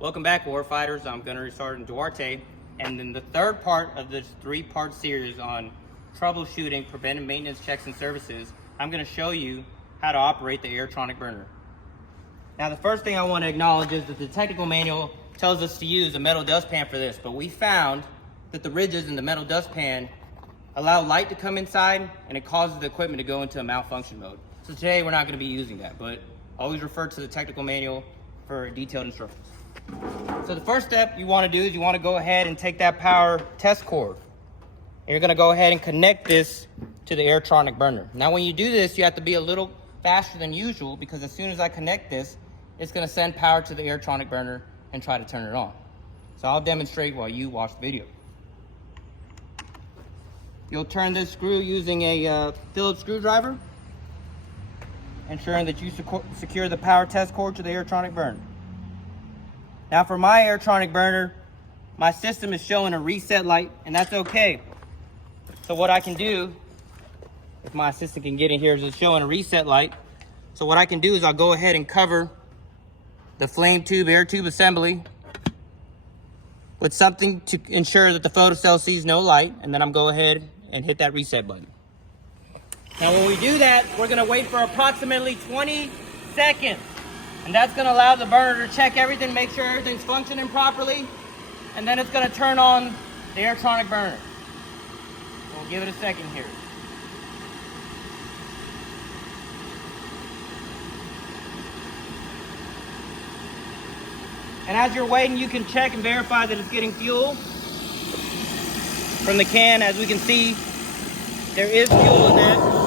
Welcome back, warfighters. I'm Gunnery Sergeant Duarte, and in the third part of this three-part series on troubleshooting preventive maintenance checks and services, I'm going to show you how to operate the airtronic burner. Now, the first thing I want to acknowledge is that the technical manual tells us to use a metal dustpan for this, but we found that the ridges in the metal dustpan allow light to come inside, and it causes the equipment to go into a malfunction mode. So today we're not going to be using that, but always refer to the technical manual for detailed instructions. So the first step you want to do is you want to go ahead and take that power test cord. And you're going to go ahead and connect this to the airtronic burner. Now when you do this, you have to be a little faster than usual, because as soon as I connect this, it's going to send power to the airtronic burner and try to turn it on. So I'll demonstrate while you watch the video. You'll turn this screw using a Phillips screwdriver, ensuring that you secure the power test cord to the airtronic burner. Now for my airtronic burner, my system is showing a reset light, and that's okay. So what I can do, if my assistant can get in here, is it's showing a reset light. So what I can do is I'll go ahead and cover the flame tube, air tube assembly with something to ensure that the photocell sees no light, and then I'm go ahead and hit that reset button. Now when we do that, we're gonna wait for approximately 20 seconds. And that's gonna allow the burner to check everything, make sure everything's functioning properly, and then it's gonna turn on the airtronic burner. We'll give it a second here. And as you're waiting, you can check and verify that it's getting fuel from the can. As we can see, there is fuel in that.